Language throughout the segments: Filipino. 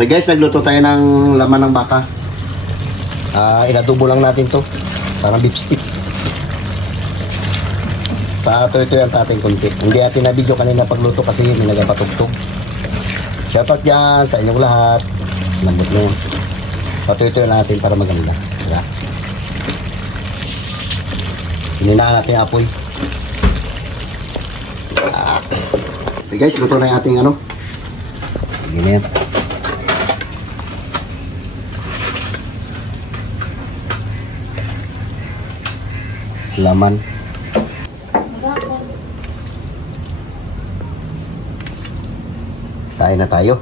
Okay guys, nagluto tayo ng laman ng baka. Inadubo lang natin to. Parang beef stick. Patuloy-tuloy ang ating konti. Hindi natin na video kanina pagluto kasi may nagpatugtog. Shoutout dyan sa inyong lahat. Lambot na yun. Patuloy-tuloy natin para maganda. Yeah. Hininaan natin yung apoy. Okay guys, luto na yung ating ano. Sige na yan. Laman. Tayo na tayo.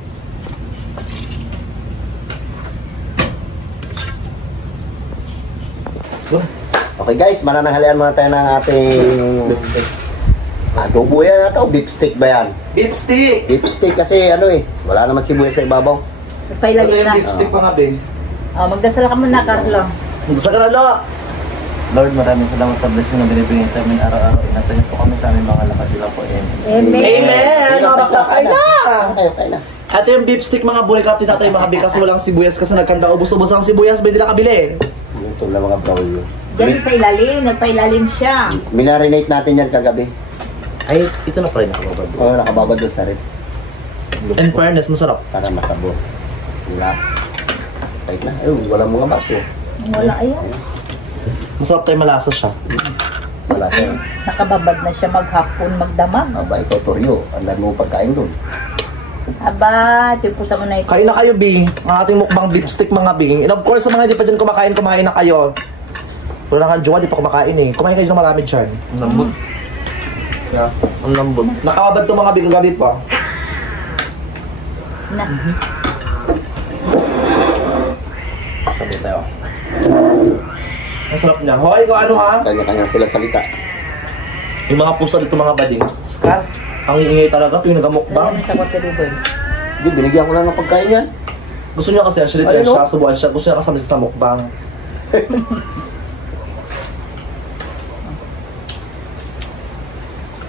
Okay guys, manananghalian muna tayo ng ating adobo yan ata o beef stick ba yan? Beef stick! Beef stick kasi ano eh, wala naman sibuyas sa ibabaw. Nagpailalim na. Beef stick pa nga din. Magdasal ka muna, Carlo. Magdasal ka na, Lo! Lord, maraming salamat sa blessing na binibigyan sa amin araw-araw. Inatan niyo po kami sa aming mga lakad nila po. Amen. Amen! Makakain na! Kain na. At yung beef stick mga boy, kapti natin mga kasi walang sibuyas kasi nagkanda ubos-ubos ang sibuyas, hindi nakabili. Ito na mga brawl. Diyan sa ilalim, nagpailalim siya. Minarinate natin yan kagabi. Ay, ito na pa rin nakababad. Oo, nakababad doon sa rin. In fairness, masarap. Para masabor. Wala. Kahit na. Ayun, walang mga baso. Wala, ayan. Masarap tayo malasa siya. Wala siya. Nakababad na siya maghapon, magdamag. Aba, ito toryo. Ang dami mo pagkain doon. Aba, tipusa mo na ito. Kain na kayo, Bing. Ang ating mukbang beef stick mga Bing. And of course, sa mga hindi pa dyan kumain na kayo. Wala kang jowa, di pa kumakain eh. Kumain kayo ng marami dyan. Ang lambot. Yeah, ang lambot. Nakababad to mga Bing kagabi pa. Na. Sabi tayo. Ang sarap niya. Hoy, kung ano ha? Kanya-kanya sila salita. Yung mga pusa dito mga bading. Scar, ang iingay talaga tuwing nagamukbang. Dala mo sa kwateribol. Hindi, binigyan ko lang ng pagkain yan. Gusto niya kasi actually Ayun, siya, subuan siya. Gusto niya kasama siya sa mukbang.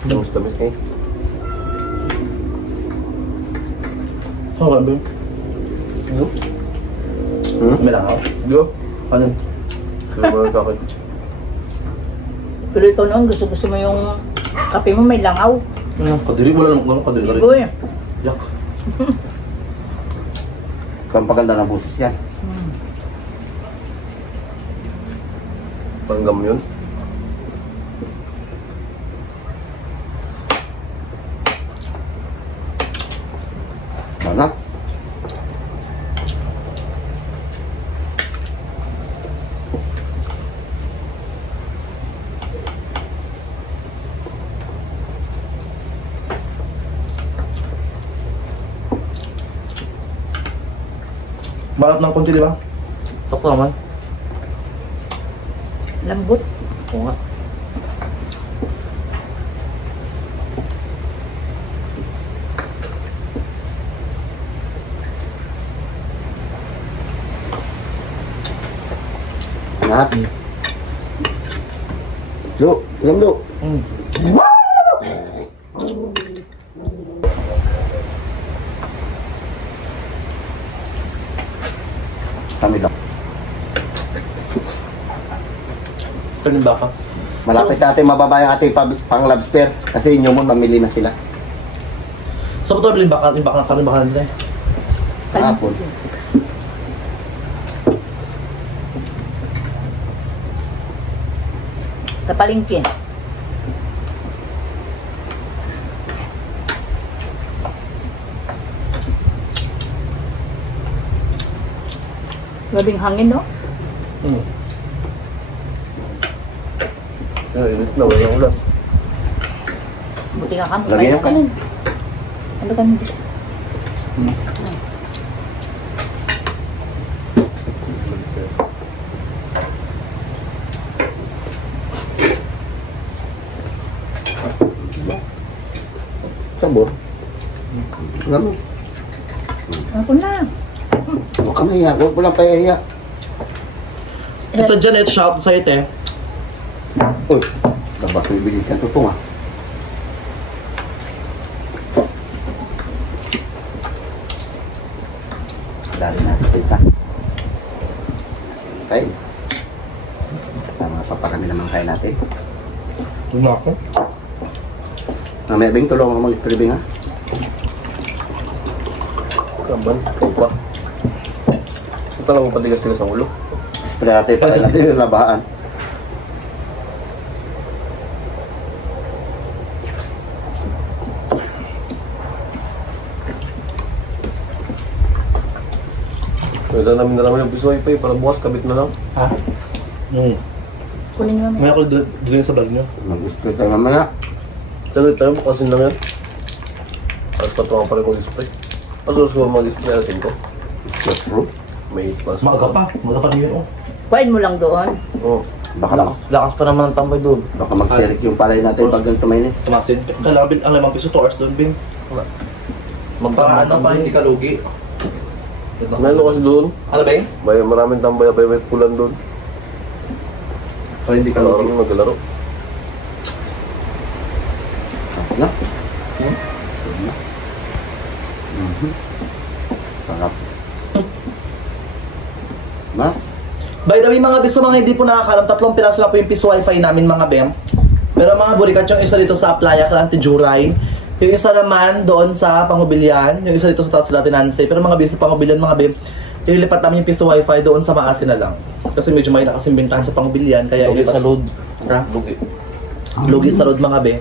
Tamis kayo. Ano ba, Bing? May langaw. Go. Ano? Pero ikaw noon, gusto mo yung kape mo may langaw. Kadiri, wala namang kadiri na rin. Uy. Yak. Pampaganda ng busis yan. Panggam yun. Mana? Malat ng konti, di ba? Tok naman. Lambot. Oo nga. Lahat. Lo, yan lo. Kami lang. Kanin ba ka? Malapit natin mababa yung ating pang lobster kasi yung mon mamili na sila. Sa so, bilhin baka, yung baka kanin baka nila eh. Kahapon. Sa palengke. Labing hangin, no? Inis na, wala ulam. Buti nga kami. Lagyan yung kanin. Ano kanin? Sabor. Alam mo. Ako na. Huwag ka mahiya. Huwag mo lang pahiya. Ito dyan, ito shout sa ite. Uy, dapat ko ibigay ka ito nga. Dali natin ito. Okay. Tama pa kami naman kain natin. Wala ako. Mamaya Bing, tulungan mo mag-scribing ha. Kaban, ikaw pa. Ito talagang patigas-tigas ang ulo. Spray natin para natin yung labahan. Pwede namin na naman yung piso wifi para bukas kabit na lang. Ha? Kunin mo May ako doon sa vlog nyo. Mag-spray tayo mamaya. Tagal tayo, bukasin lang yan. At patungan pa rin ko display. Pasulos ko mag-display natin ko. That's true. May pas. Maaga pa din yun. Kuhain mo lang doon. Oo. Baka, Lakas pa naman ang tambay doon. baka mag-tirik yung palay natin pag ganito mainit. Tumasin. Kailangan bin ang 5 piso 2 hours doon, Bing. Para ano, para hindi ka lugi. Meron kasi doon. Ano ba yun? May maraming tambay, may pulan doon. Para hindi ka Kalo lugi. kami maglalaro. No? Sarap. Ma? By the way mga bis, sa mga hindi po nakakalam, 3 piraso na po yung piso wifi namin mga bem. Pero mga burikat, yung isa dito sa Playa Clan Tijuray. Yung isa naman doon sa Pangubilyan. Yung isa dito sa Taas Latin Nancy. Pero mga bis, sa Pangubilyan mga bem, ililipat namin yung piso wifi doon sa Maasin na lang. Kasi medyo may nakasimbintahan sa Pangubilyan. Kaya Lugi sa load. Ha? Lugi. Lugi sa road mga be.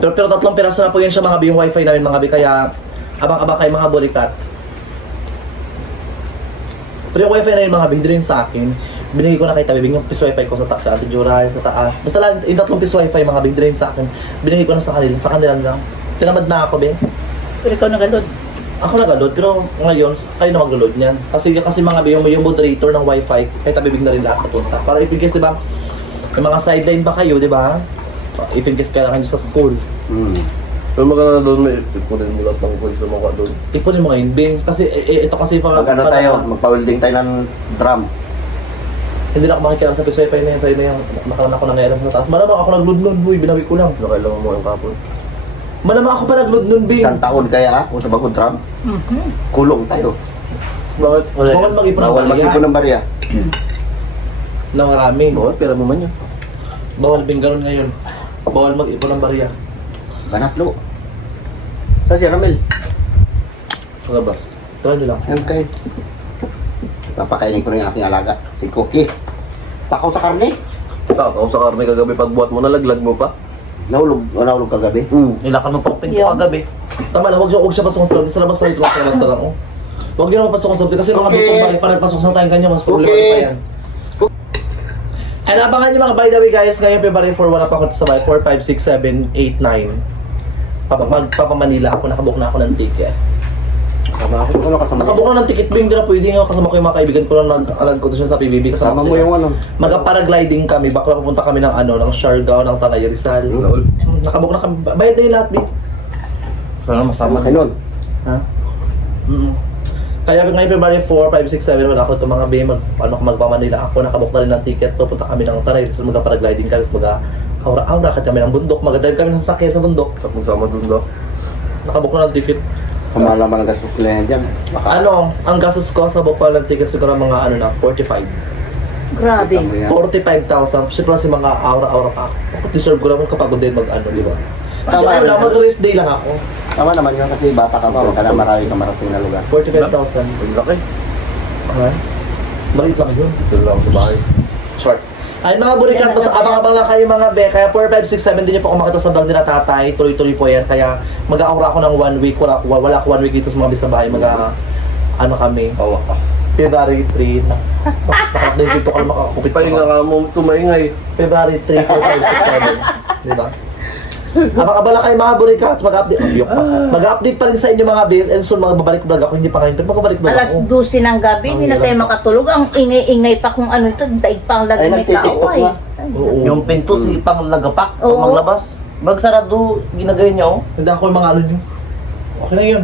Pero 3 piraso na po yun siya mga be, yung wifi namin mga be. Kaya abang-abang kayo mga burikat. Pero yung wifi na yun mga be, hindi rin sa akin. Binigay ko na kay Tabibing yung piso wifi ko sa taas, sa Ate Juray, sa taas. Basta lang, yung 3 piso wifi mga be, hindi rin sa akin. Binigay ko na sa kanila lang. Tinamad na ako be. Pero ikaw nagalod. Ako nag-load, pero ngayon, kayo na mag-load niyan. Kasi mga be, yung moderator ng wifi, kay Tabibing na rin lahat napunta. Para if in case, di ba, may mga sideline ba kayo, di ba? If in case kailangan nyo sa school. Pero maganda doon, may ipunin mo lahat ng coins na mukha doon. Ipunin mo ngayon, Bing. Kasi ito kasi pa... Mag-ano tayo, magpa-welding tayo ng drum. Hindi na ako makikialam sa piso wifi na yun. Tayo na yung nakaroon ako ng alam sa taas. Malamang ako nag-load nun, boy. Binawi ko lang. Nakailangan mo yung kapon. Malamang ako pa nag-load nun, Bing. Isang taon kaya ha, kung sa bagong drum, kulong tayo. Bakit? Bawal mag-ipon ng Bawal barya. mag-ipon ng barya. Na marami. Bawal, pera mo man yun. Bawal, Bing, ganun ngayon. Bawal mag-ipon ng barya. Banatlo. Sa si Ramil. Sa labas. Try nyo lang. Ayun kayo. Papakainin ko na yung aking alaga, si Cookie. Takaw sa karne. Takaw sa karne kagabi, pagbuhat mo, nalaglag mo pa. Nahulog kagabi. Nilakan mo pa ako Yeah. kagabi. Tama lang, huwag siya pasok sa loob. Sa labas na ito, sa labas na lang. Oh. Huwag niyo naman pasok sa loob. Kasi mga Okay. bitong balik pa nagpasok sa tayong kanya, mas problema Okay. pa yan. And abangan nyo mga, by the way guys, ngayon February 4, wala pa ako sa bahay. 4, 5, 6, 7, 8, 9. Magpapa-Manila ako, nakabook na ako ng ticket. Sama ako. Ano kasama Nakabook na ng ticket, Bing, di na pwede nga kasama ko yung mga kaibigan ko na nag-alag ko doon sa PBB. Kasama mo yung ano. Magpa-paragliding kami, bakla pupunta kami ng ng Siargao, ng Talay Rizal. Nakabook na kami, bayad na yung lahat, Bing. Sana masama Ay nun. Ha? Kaya ngayon February 4, 5, 6, 7, wala ako itong mga bay, magpa-Manila ako, nakabook na rin ng ticket, pupunta kami ng Talay Rizal, magpa-paragliding kami, mag-aura kami ng bundok, mag-drive kami sa sasakyan sa bundok. Tapos magsama doon daw. Nakabook na ng ticket. Kamalaman ang gastos nila yan dyan. Baka, Ang gastos ko sa book pa ng ticket siguro mga na, 45. Grabe. 45,000. Siyempre kasi mga aura-aura pa ako. Bakit deserve ko naman kapag din di ba? Kasi Tama ano rin. lang, mag-rest day lang ako. tama naman yun kasi bata ka pa. Kaya marami kang marating na lugar. 45,000. Ang laki. Ha? Maliit lang yun. Ito lang sa bahay. Short. Ay mga burikat, tapos abang-abang lang kayo mga be. Kaya 4, 5, 6, 7 din niyo po kumakita sa vlog nila tatay. Tuloy-tuloy po yan. Kaya mag-aura ako ng 1 week. Wala ako 1 week dito sa mga bis na bahay. Ano kami. Kawakas. February 3. Nakakadin dito ka makakupit pa. Pahinga ka mo, tumaingay. February 3, 4, 5, 6, 7. Di ba? Abang-abang lang kayo mga burikats, mag-update pa rin sa inyo mga bis, and soon magbabalik vlog ako, hindi pa kayo, pero magbabalik vlog Alas ako. 12 ng gabi, hindi na tayo makatulog. Ang ingay-ingay pa kung ano ito, daig pang lagi Ay, may nagtitiktok kaaway. nga. Oo. Yung pinto, si pang lagapak, Oo. pang maglabas. Magsarado, ginagay niya, oh. Hindi ako yung mga ano nyo. Okay na yun.